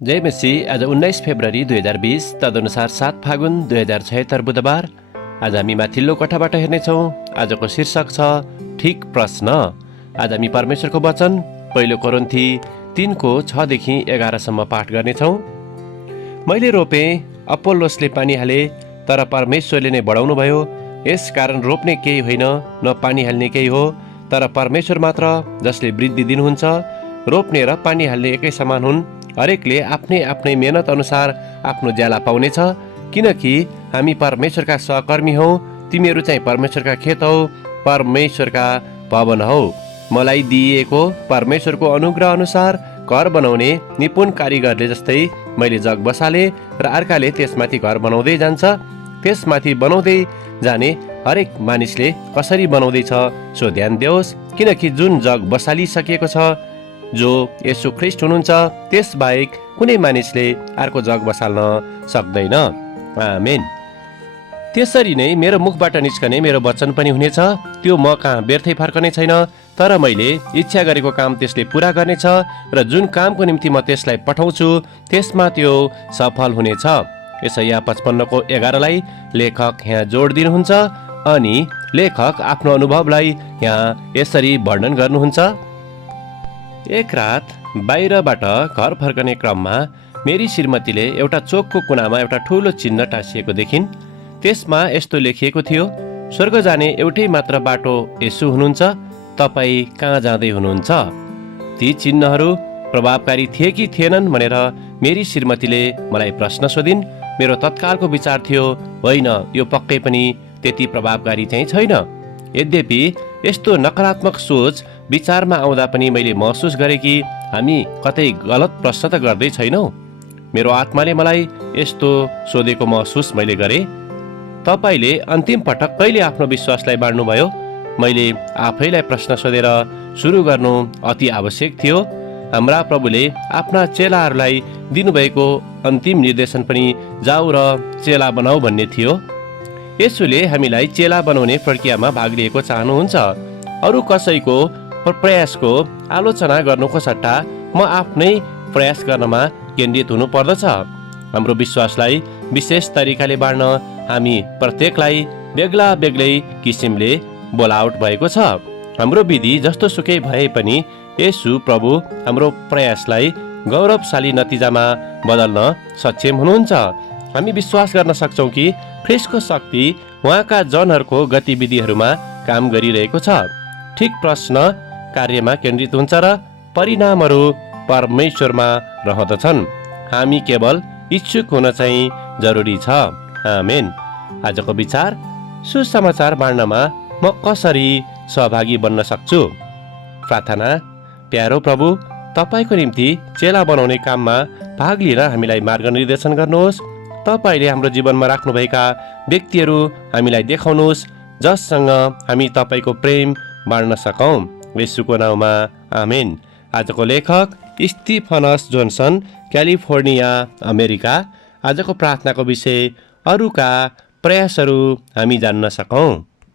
जय मसी। आज 19 फेब्रुअरी 2020 तदनुसार 7 फागुन 2076 बुधबार। आज हामी माथिल्लो कोठाबाट हेर्नेछौँ। आजको शीर्षक छ ठिक प्रश्न। आज हामी परमेश्वरको वचन 1 कोरिन्थी 3:6 - 11 पाठ गर्नेछौँ। मैले रोपे, अपोल्लोसले पानी हाले, तर परमेश्वरले नै बढाउनु भयो। यस कारण रोप्ने केही होइन, न पानी हाल्ने केही हो, तर परमेश्वर मात्र, जसले वृद्धि दिनुहुन्छ। रोप्ने र पानी हाल्ने एकै समान हुन्। हरेकले आफ्नै आफ्नै मेहनत अनुसार आफ्नो ज्याला पाउनेछ, किनकि हामी परमेश्वरका सहकर्मी हौ। तिमीहरू चाहिँ परमेश्वरका खेत हौ, परमेश्वरका भवन हौ। मलाई दिइएको परमेश्वरको अनुग्रह अनुसार घर बनाउने निपुण कारिगरले जस्तै मैले जग बसाले र अर्काले त्यसमाथि घर बनाउँदै जान्छ। त्यसमाथि बनाउँदै जाने हरेक मानिसले कसरी बनाउँदैछ सो ध्यान देओस्, किनकि जुन जग बसालिसकिएको छ, जो येशू ख्रीष्ट हुनुहुन्छ, त्यसबाहेक कुनै मानिसले अर्को जग बसाल्न सक्दैन। आमेन। त्यसरी नै मेरो मुखबाट निस्कने मेरो वचन पनि हुनेछ। त्यो म कहाँ व्यर्थै फर्कने छैन, तर मैले इच्छा गरेको काम त्यसले पुरा गर्नेछ, र जुन कामको निम्ति म त्यसलाई पठाउँछु त्यसमा त्यो सफल हुनेछ। यसैया 55:11 लेखक यहाँ जोड दिनुहुन्छ, अनि लेखक आफ्नो अनुभवलाई यहाँ यसरी वर्णन गर्नुहुन्छ। एक रात बाहिरबाट घर फर्कने क्रममा मेरी श्रीमतीले एउटा चोकको कुनामा एउटा ठुलो चिन्ह टाँसिएको देखिन्। त्यसमा यस्तो लेखिएको थियो, स्वर्ग जाने एउटै मात्र बाटो येशू हुनुहुन्छ, तपाईँ कहाँ जाँदै हुनुहुन्छ? ती चिन्हहरू प्रभावकारी थिए कि थिएनन् भनेर मेरी श्रीमतीले मलाई प्रश्न सोधिन्। मेरो तत्कालको विचार थियो, होइन, यो पक्कै पनि त्यति प्रभावकारी चाहिँ छैन। यद्यपि यस्तो नकारात्मक सोच विचारमा आउँदा पनि मैले महसुस गरेँ कि हामी कतै गलत प्रश्न त गर्दै छैनौँ। मेरो आत्माले मलाई यस्तो सोधेको महसुस मैले गरेँ। तपाईँले अन्तिम पटक कहिले आफ्नो विश्वासलाई बाँड्नुभयो? मैले आफैलाई प्रश्न सोधेर सुरु गर्नु अति आवश्यक थियो। हाम्रा प्रभुले आफ्ना चेलाहरूलाई दिनुभएको अन्तिम निर्देशन पनि जाऊ र चेला बनाऊ भन्ने थियो। येशूले हामीलाई चेला बनाउने प्रक्रियामा भाग लिएको चाहनुहुन्छ। अरू कसैको प्रयासको आलोचना गर्नुको सट्टा म आफ्नै प्रयास गर्नमा केन्द्रित हुनु पर्दछ। हाम्रो विश्वासलाई विशेष तरिकाले बाँड्न हामी प्रत्येकलाई बेग्ला बेग्लै किसिमले बोलाउट भएको छ। हाम्रो विधि जस्तो सुकै भए पनि येशू प्रभु हाम्रो प्रयासलाई गौरवशाली नतिजामा बदल्न सक्षम हुनुहुन्छ। हामी विश्वास गर्न सक्छौँ कि ख्रीष्टको शक्ति उहाँका जनहरूको गतिविधिहरूमा काम गरिरहेको छ। ठिक प्रश्न कार्यमा केन्द्रित हुन्छ र परिणामहरू परमेश्वरमा रहँदछन्। हामी केवल इच्छुक हुन चाहिँ जरुरी छ। आमेन। आजको विचार, सुसमाचार बाँड्नमा म कसरी सहभागी बन्न सक्छु? प्रार्थना। प्यारो प्रभु, तपाईँको निम्ति चेला बनाउने काममा भाग लिन हामीलाई मार्गनिर्देशन गर्नुहोस्। तपाईँले हाम्रो जीवनमा राख्नुभएका व्यक्तिहरू हामीलाई देखाउनुहोस्, जससँग हामी तपाईँको प्रेम बाँड्न सकौँ। येशूको नाउँमा आमेन। आजको लेखक स्टिफनस जोन्सन, क्यालिफोर्निया, अमेरिका। आजको प्रार्थनाको विषय, अरूका प्रयासहरू हामी जान्न सकौँ।